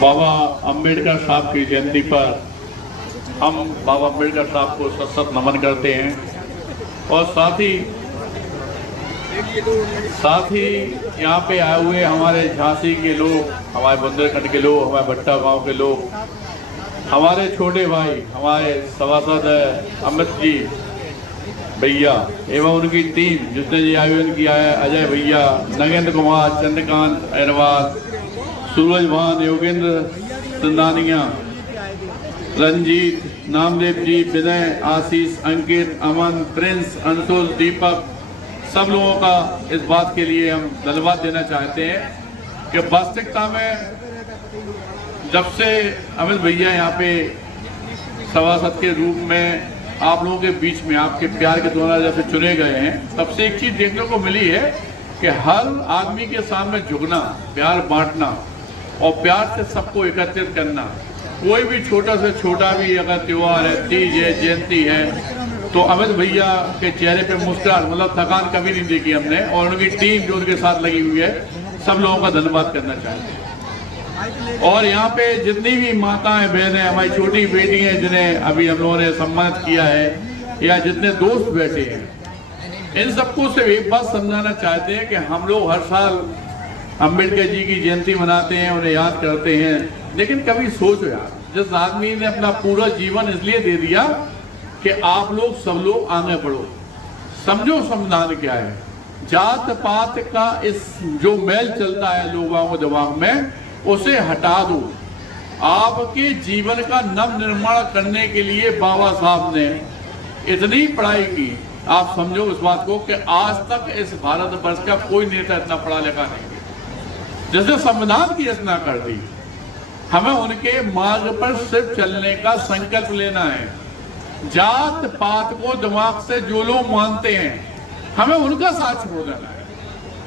बाबा अंबेडकर साहब की जयंती पर हम बाबा अंबेडकर साहब को सत सत नमन करते हैं और साथ ही यहाँ पे आए हुए हमारे झांसी के लोग, हमारे बुंदेलखंड के लोग, हमारे भट्टा गांव के लोग, हमारे छोटे भाई, हमारे सभासद अमित जी भैया एवं उनकी टीम जिसने ये आयोजन किया है, अजय भैया, नगेंद्र कुमार, चंद्रकांत अहरवाल, सूरज भान, योगेंद्र सिंधानिया, रंजीत, नामदेव जी, विनय, आशीष, अंकित, अमन, प्रिंस, अंशुल, दीपक, सब लोगों का इस बात के लिए हम धन्यवाद देना चाहते हैं कि वास्तविकता में जब से अमित भैया यहाँ पे सभासद के रूप में आप लोगों के बीच में आपके प्यार के द्वारा जैसे चुने गए हैं, तब से एक चीज देखने को मिली है कि हर आदमी के सामने झुकना, प्यार बांटना और प्यार से सबको एकत्रित करना। कोई भी छोटा से छोटा भी अगर त्योहार है, तीज है, जयंती है, तो अमित भैया के चेहरे पे मुस्कुराहट, मतलब थकान कभी नहीं देखी हमने, और उनकी टीम जो उनके साथ लगी हुई है, सब लोगों का धन्यवाद करना चाहते हैं। और यहाँ पे जितनी भी माताएं, बहनें, हमारी छोटी बेटी हैं जिन्हें अभी हम लोगों ने सम्मानित किया है, या जितने दोस्त बैठे हैं, इन सबको सिर्फ एक बात समझाना चाहते हैं कि हम लोग हर साल अंबेडकर जी की जयंती मनाते हैं, उन्हें याद करते हैं, लेकिन कभी सोचो यार, जिस आदमी ने अपना पूरा जीवन इसलिए दे दिया कि आप लोग सब लोग आगे बढ़ो, समझो संविधान क्या है। जात पात का इस जो मैल चलता है लोगों के दिमाग में, उसे हटा दो। आपके जीवन का नव निर्माण करने के लिए बाबा साहब ने इतनी पढ़ाई की, आप समझो इस बात को कि आज तक इस भारत वर्ष का कोई नेता इतना पढ़ा लिखा नहीं है जिसने संविधान की रचना कर दी। हमें उनके मार्ग पर सिर्फ चलने का संकल्प लेना है। जात पात को दिमाग से जो लोग मानते हैं, हमें उनका साथ छोड़ देना है।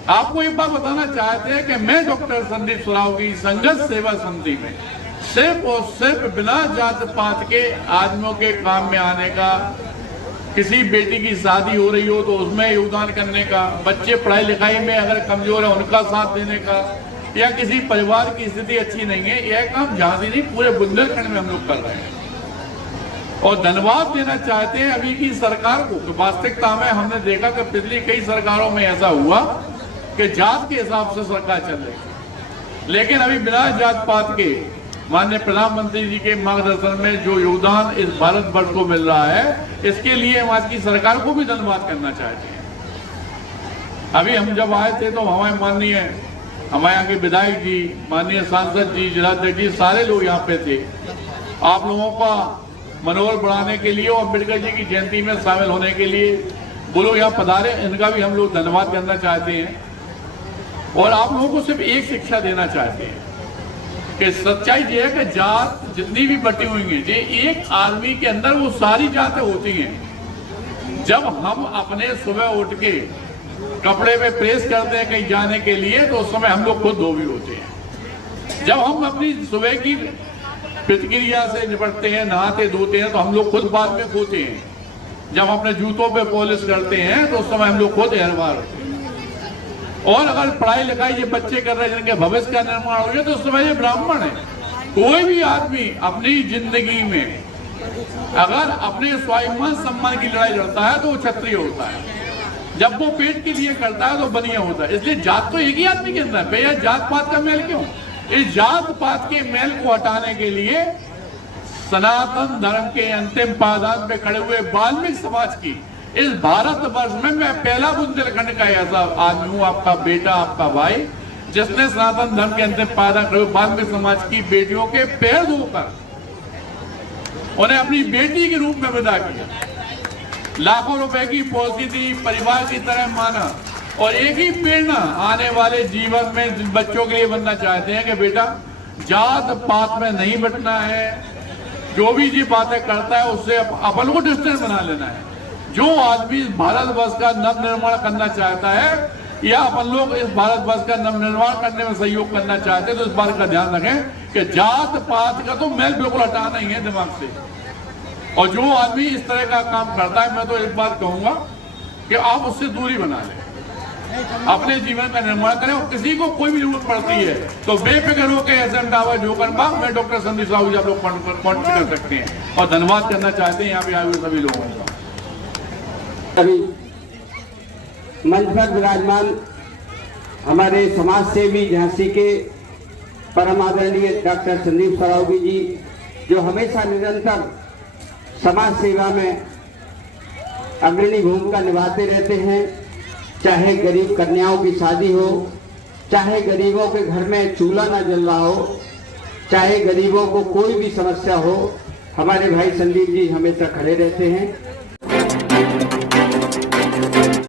आपको एक बात बताना चाहते हैं कि मैं डॉक्टर संदीप सुराव की संघर्ष सेवा समिति में सिर्फ और सिर्फ बिना जात पात के आदमियों के काम में आने का, किसी बेटी की शादी हो रही हो तो उसमें योगदान करने का, बच्चे पढ़ाई लिखाई में अगर कमजोर है उनका साथ देने का, या किसी परिवार की स्थिति अच्छी नहीं है, यह काम झांसी नहीं पूरे बुंदेलखंड में हम लोग कर रहे हैं। और धन्यवाद देना चाहते हैं अभी की सरकार को। तो वास्तविकता में हमने देखा कि पिछली कई सरकारों में ऐसा हुआ कि जात के हिसाब से सरकार चल रही, लेकिन अभी बिना जात पात के माननीय प्रधानमंत्री जी के मार्गदर्शन में जो योगदान इस भारत वर्ष को मिल रहा है, इसके लिए हम आज की सरकार को भी धन्यवाद करना चाहते हैं। अभी हम जब आए थे तो हमारे यहाँ के विधायक जी, माननीय सांसद जी, जिलाध्यक्ष जी, सारे लोग यहाँ पे थे आप लोगों का मनोबल बढ़ाने के लिए और अम्बेडकर जी की जयंती में शामिल होने के लिए वो लोग यहाँ पधारे, इनका भी हम लोग धन्यवाद करना चाहते हैं। और आप लोगों को सिर्फ एक शिक्षा देना चाहते हैं कि सच्चाई ये है कि जात जितनी भी बटी हुई है, ये एक आदमी के अंदर वो सारी जातें होती हैं। जब हम अपने सुबह उठ के कपड़े में प्रेस करते हैं कहीं जाने के लिए, तो उस समय हम लोग खुद धोबी होते हैं। जब हम अपनी सुबह की प्रतिक्रिया से निपटते हैं, नहाते धोते हैं, तो हम लोग खुद बाद में खोते हैं। जब अपने जूतों पे पॉलिश करते हैं तो उस समय हम लोग खुद एहरबार होते हैं। और अगर पढ़ाई लिखाई ये बच्चे कर रहे हैं जिनके भविष्य का निर्माण हो गया, तो उस समय ये ब्राह्मण है। कोई भी आदमी अपनी जिंदगी में अगर अपने स्वाभिमान सम्मान की लड़ाई लड़ता है तो वो क्षत्रिय होता है। जब वो पेट के लिए करता है तो बनिया होता है। इसलिए जात तो एक ही आदमी के अंदर है। भैया जात पात का मेल क्यों? इस जात पात के मेल को हटाने के लिए सनातन धर्म के अंतिम पायदान पे खड़े हुए वाल्मीकि समाज की इस भारत वर्ष में मैं पहला बुंदेलखंड का ऐसा आदमी हूँ, आपका बेटा, आपका भाई, जिसने सनातन धर्म के अंतिम पायदान खड़े हुए वाल्मीकि समाज की बेटियों के पैर धोकर उन्हें अपनी बेटी के रूप में विदा किया। लाखों रुपए की पॉलिसी दी, परिवार की तरह माना, और एक ही प्रेरणा आने वाले जीवन में बच्चों के लिए बनना चाहते हैं कि बेटा जात पात में नहीं बटना है। जो भी जी बातें करता है उससे अपन को डिस्टेंस बना लेना है। जो आदमी भारत वर्ष का नव निर्माण करना चाहता है, या अपन लोग इस भारत वर्ष का नव निर्माण करने में सहयोग करना चाहते हैं, तो इस बात का ध्यान रखें कि जात पात का तो मैल बिल्कुल हटाना ही है दिमाग से। और जो आदमी इस तरह का काम करता है, मैं तो एक बात कहूंगा कि आप उससे दूरी बना लें। अपने जीवन का निर्माण करें और किसी को कोई भी जरूरत पड़ती है तो बेफिक्र होकर एसएम टावर जोकर बाग में डॉक्टर संदीप साहू जी आप लोग कॉन्टेक्ट कर सकते हैं। और धन्यवाद करना चाहते हैं यहाँ पे आए हुए सभी लोगों का। अभी मंच पर विराजमान हमारे समाज सेवी झांसी के परम आदरणीय डॉक्टर संदीप सरावगी जी, जो हमेशा निरंतर समाज सेवा में अग्रणी भूमिका निभाते रहते हैं। चाहे गरीब कन्याओं की शादी हो, चाहे गरीबों के घर में चूल्हा ना जल रहा हो, चाहे गरीबों को कोई भी समस्या हो, हमारे भाई संदीप जी हमेशा खड़े रहते हैं।